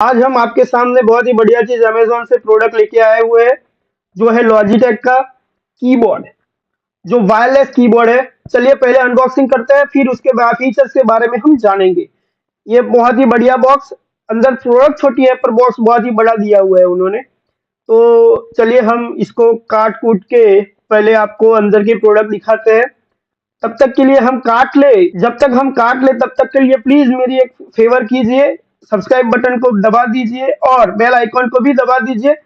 आज हम आपके सामने बहुत ही बढ़िया चीज अमेजोन से प्रोडक्ट लेके आए हुए हैं, जो है लॉजिटेक का कीबोर्ड, जो वायरलेस कीबोर्ड है। चलिए पहले अनबॉक्सिंग करते हैं, फिर उसके बाद फीचर्स के बारे में हम जानेंगे। ये बहुत ही बढ़िया बॉक्स, अंदर प्रोडक्ट छोटी है पर बॉक्स बहुत ही बड़ा दिया हुआ है उन्होंने। तो चलिए हम इसको काट कूट के पहले आपको अंदर की प्रोडक्ट दिखाते हैं। तब तक के लिए हम काट ले जब तक हम काट ले तब तक के लिए प्लीज मेरी एक फेवर कीजिए, सब्सक्राइब बटन को दबा दीजिए और बेल आइकन को भी दबा दीजिए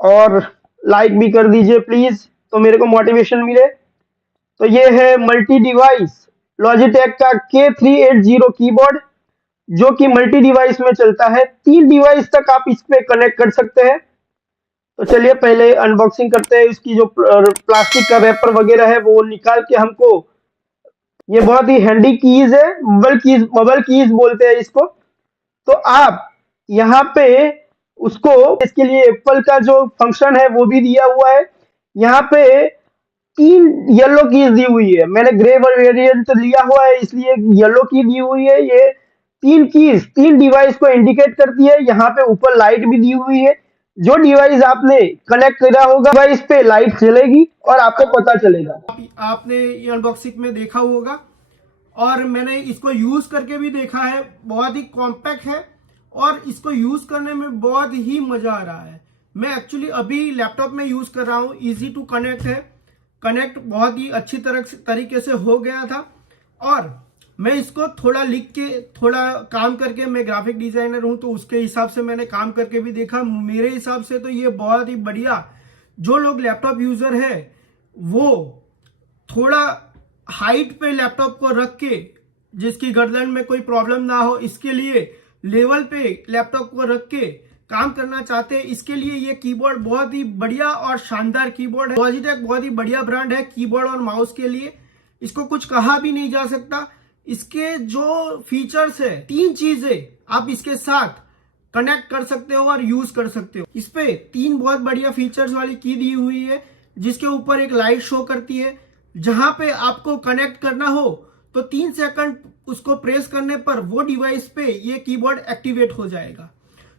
और लाइक भी कर दीजिए प्लीज, तो मेरे को मोटिवेशन मिले। तो ये है मल्टी डिवाइस लॉजिटेक का K380 कीबोर्ड, जो कि मल्टी डिवाइस में चलता है। 3 डिवाइस तक आप इस पे कनेक्ट कर सकते हैं। तो चलिए पहले अनबॉक्सिंग करते हैं। इसकी जो प्लास्टिक का रैपर वगैरह है वो निकाल के हमको, ये बहुत ही हैंडी कीज है, बबल कीज बोलते हैं इसको। तो आप यहाँ पे उसको, इसके लिए एप्पल का जो फंक्शन है वो भी दिया हुआ है। यहाँ पे 3 येलो कीज दी हुई है, मैंने ग्रे वेरिएंट लिया हुआ है इसलिए येलो की दी हुई है। ये 3 कीज 3 डिवाइस को इंडिकेट करती है। यहाँ पे ऊपर लाइट भी दी हुई है, जो डिवाइस आपने कनेक्ट करा होगा डिवाइस पे लाइट जलेगी और आपको पता चलेगा। आपने ये अनबॉक्सिंग में देखा होगा और मैंने इसको यूज करके भी देखा है। बहुत ही कॉम्पैक्ट है और इसको यूज करने में बहुत ही मजा आ रहा है। मैं एक्चुअली अभी लैपटॉप में यूज कर रहा हूँ। इजी टू कनेक्ट है, कनेक्ट बहुत ही अच्छी तरीके से हो गया था। और मैं इसको थोड़ा लिख के, थोड़ा काम करके, मैं ग्राफिक डिजाइनर हूं तो उसके हिसाब से मैंने काम करके भी देखा। मेरे हिसाब से तो ये बहुत ही बढ़िया, जो लोग लैपटॉप यूजर है वो थोड़ा हाइट पे लैपटॉप को रख के, जिसकी गर्दन में कोई प्रॉब्लम ना हो, इसके लिए लेवल पे लैपटॉप को रख के काम करना चाहते हैं, इसके लिए ये कीबोर्ड बहुत ही बढ़िया और शानदार कीबोर्ड है। लॉजिटेक बहुत ही बढ़िया ब्रांड है कीबोर्ड और माउस के लिए, इसको कुछ कहा भी नहीं जा सकता। इसके जो फीचर्स है, 3 चीजें आप इसके साथ कनेक्ट कर सकते हो और यूज कर सकते हो। इस पे 3 बहुत बढ़िया फीचर्स वाली की दी हुई है, जिसके ऊपर एक लाइट शो करती है। जहां पे आपको कनेक्ट करना हो तो 3 सेकंड उसको प्रेस करने पर वो डिवाइस पे ये कीबोर्ड एक्टिवेट हो जाएगा।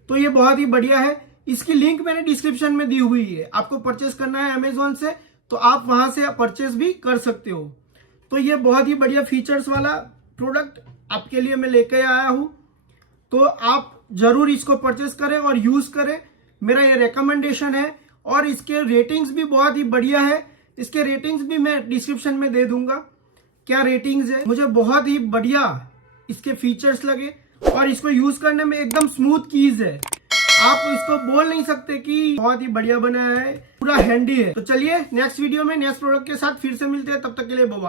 तो ये बहुत ही बढ़िया है। इसकी लिंक मैंने डिस्क्रिप्शन में दी हुई है। आपको परचेस करना है अमेजोन से तो आप वहां से परचेस भी कर सकते हो। तो ये बहुत ही बढ़िया फीचर्स वाला प्रोडक्ट आपके लिए मैं लेके आया हूं, तो आप जरूर इसको परचेस करें और यूज करें, मेरा ये रेकमेंडेशन है। और इसके रेटिंग्स भी बहुत ही बढ़िया है। इसके रेटिंग्स भी मैं डिस्क्रिप्शन में दे दूंगा, क्या रेटिंग्स है। मुझे बहुत ही बढ़िया इसके फीचर्स लगे और इसको यूज करने में एकदम स्मूथ कीज है। आप इसको बोल नहीं सकते कि बहुत ही बढ़िया बनाया है, पूरा हैंडी है। तो चलिए नेक्स्ट वीडियो में नेक्स्ट प्रोडक्ट के साथ फिर से मिलते हैं, तब तक के लिए बाय।